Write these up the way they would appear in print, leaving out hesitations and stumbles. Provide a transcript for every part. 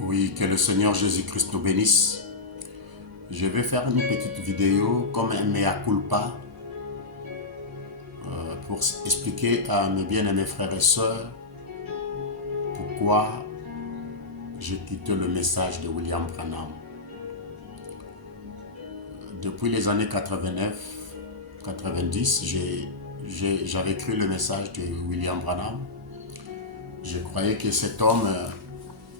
Oui, que le Seigneur Jésus-Christ nous bénisse. Je vais faire une petite vidéo comme un mea culpa pour expliquer à mes bien-aimés frères et sœurs pourquoi j'ai quitté le message de William Branham. Depuis les années 89-90, j'avais cru le message de William Branham. Je croyais que cet homme,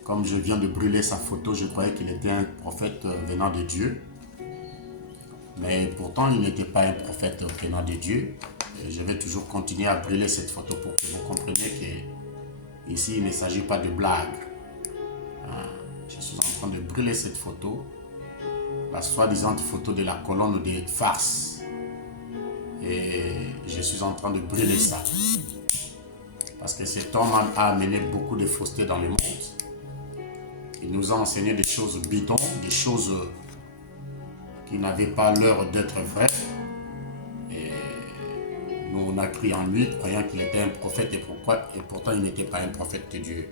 comme je viens de brûler sa photo, je croyais qu'il était un prophète venant de Dieu. Mais pourtant, il n'était pas un prophète venant de Dieu. Et je vais toujours continuer à brûler cette photo pour que vous compreniez qu'ici, il ne s'agit pas de blague. Je suis en train de brûler cette photo, la soi-disant photo de la colonne des farces. Et je suis en train de brûler ça. Parce que cet homme a amené beaucoup de fausseté dans le monde. Il nous a enseigné des choses bidons, des choses qui n'avaient pas l'heure d'être vraies. Et nous, on a cru en lui, croyant qu'il était un prophète, et pourtant il n'était pas un prophète de Dieu.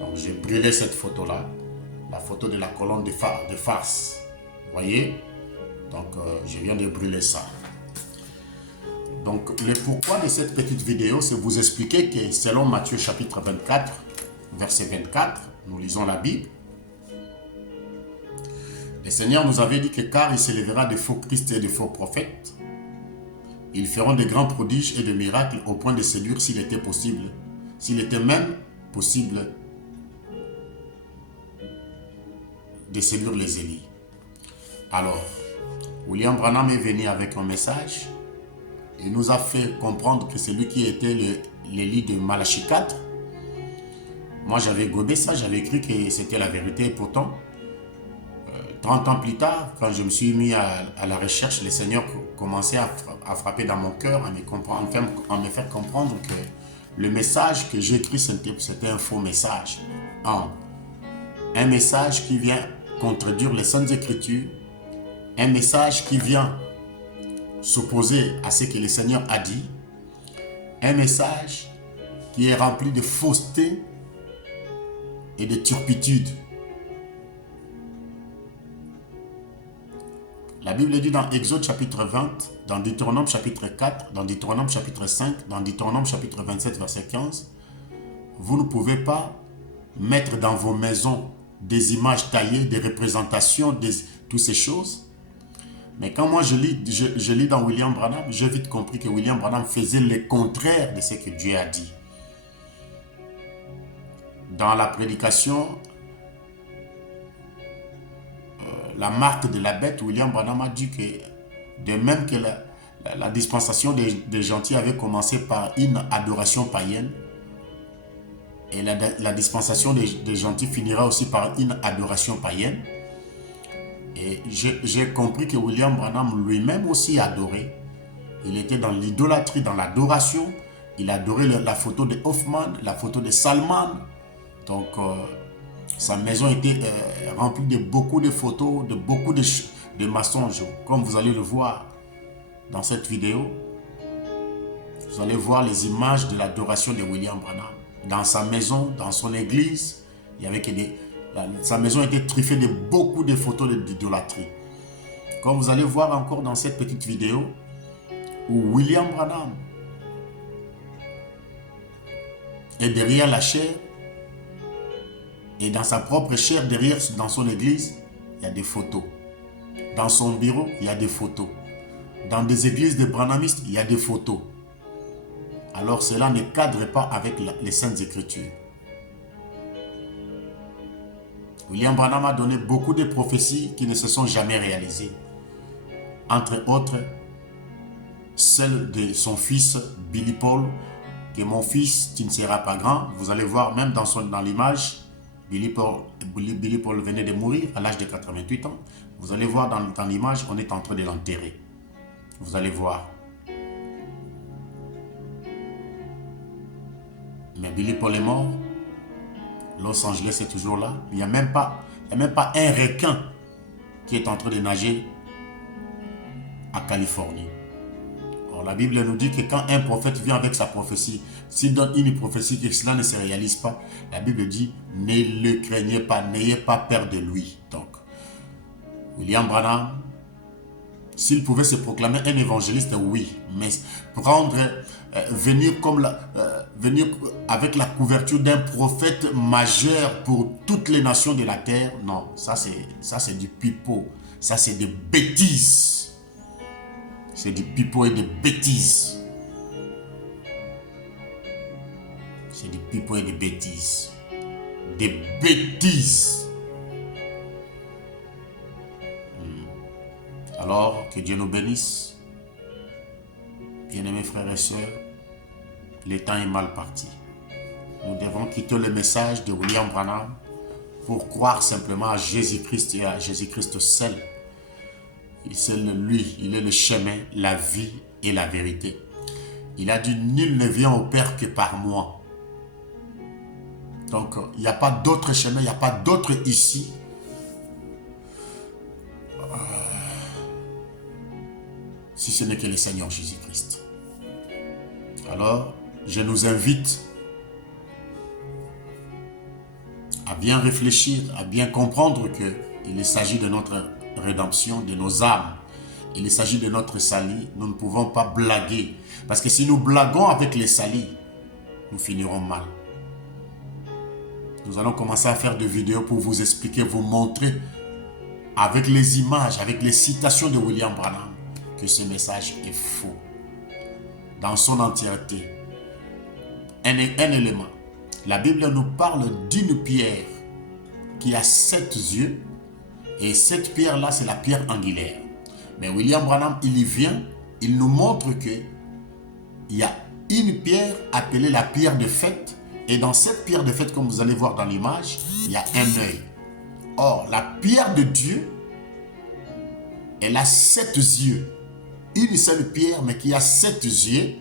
Donc j'ai brûlé cette photo-là, la photo de la colonne de farce. Vous voyez? Donc je viens de brûler ça. Donc le pourquoi de cette petite vidéo, c'est vous expliquer que selon Matthieu chapitre 24, verset 24, nous lisons la Bible. Le Seigneur nous avait dit que car il s'élèvera de faux Christ et de faux prophètes, ils feront de grands prodiges et de miracles au point de séduire s'il était possible, s'il était même possible de séduire les Élis. Alors, William Branham est venu avec un message. Il nous a fait comprendre que c'est lui qui était l'Élie de Malachie 4. Moi, j'avais gobé ça, j'avais cru que c'était la vérité. Et pourtant, 30 ans plus tard, quand je me suis mis à la recherche, le Seigneur commençait à frapper dans mon cœur, à me faire comprendre que le message que j'ai écrit, c'était un faux message. Un message qui vient contredire les Saintes Écritures, un message qui vient s'opposer à ce que le Seigneur a dit, un message qui est rempli de fausseté et de turpitude. La Bible dit dans Exode chapitre 20, dans Deutéronome chapitre 4, dans Deutéronome chapitre 5, dans Deutéronome chapitre 27 verset 15, vous ne pouvez pas mettre dans vos maisons des images taillées, des représentations, toutes ces choses. Mais quand moi je lis dans William Branham, j'ai vite compris que William Branham faisait le contraire de ce que Dieu a dit. Dans la prédication, la marque de la bête, William Branham a dit que de même que la dispensation des gentils avait commencé par une adoration païenne, et la dispensation des gentils finira aussi par une adoration païenne. Et j'ai compris que William Branham lui-même aussi adorait. Il était dans l'idolâtrie, dans l'adoration. Il adorait la photo de Hoffman, la photo de Salman. Donc, sa maison était remplie de beaucoup de photos, de beaucoup de mensonges. Comme vous allez le voir dans cette vidéo, vous allez voir les images de l'adoration de William Branham. Dans sa maison, dans son église, il y avait sa maison était truffée de beaucoup de photos d'idolâtrie. Comme vous allez voir encore dans cette petite vidéo, où William Branham est derrière la chair, et dans sa propre chair, dans son église, il y a des photos. Dans son bureau, il y a des photos. Dans des églises de branhamistes, il y a des photos. Alors cela ne cadre pas avec les Saintes Écritures. William Branham a donné beaucoup de prophéties qui ne se sont jamais réalisées. Entre autres, celle de son fils Billy Paul, que mon fils, tu ne seras pas grand. Vous allez voir même dans l'image, Billy Paul venait de mourir à l'âge de 88 ans. Vous allez voir dans l'image, on est en train de l'enterrer. Vous allez voir. Mais Billy Paul est mort. Los Angeles est toujours là. Il n'y a même pas un requin qui est en train de nager à Californie. Alors la Bible nous dit que quand un prophète vient avec sa prophétie, s'il donne une prophétie et que cela ne se réalise pas, la Bible dit, ne le craignez pas, n'ayez pas peur de lui. Donc, William Branham, s'il pouvait se proclamer un évangéliste, oui, mais prendre, venir avec la couverture d'un prophète majeur pour toutes les nations de la terre, non, ça c'est du pipeau, ça c'est des bêtises. C'est du pipeau et des bêtises. C'est du pipeau et des bêtises. Des bêtises. Alors, que Dieu nous bénisse. Bien-aimés frères et sœurs, le temps est mal parti. Nous devons quitter le message de William Branham pour croire simplement à Jésus-Christ et à Jésus-Christ seul. C'est lui, il est le chemin, la vie et la vérité. Il a dit, nul ne vient au Père que par moi. Donc, il n'y a pas d'autre chemin, il n'y a pas d'autre ici. Si ce n'est que le Seigneur Jésus-Christ. Alors, je nous invite à bien réfléchir, à bien comprendre qu'il s'agit de notre rédemption, de nos âmes. Il s'agit de notre salut. Nous ne pouvons pas blaguer. Parce que si nous blaguons avec les salis, nous finirons mal. Nous allons commencer à faire des vidéos pour vous expliquer, vous montrer avec les images, avec les citations de William Branham, que ce message est faux. Dans son entièreté. Un élément. La Bible nous parle d'une pierre qui a 7 yeux. Et cette pierre-là, c'est la pierre angulaire. Mais William Branham, il y vient, il nous montre qu'il y a une pierre appelée la pierre de fête. Et dans cette pierre de fête, comme vous allez voir dans l'image, il y a un œil. Or, la pierre de Dieu, elle a 7 yeux. Une seule pierre, mais qui a 7 yeux.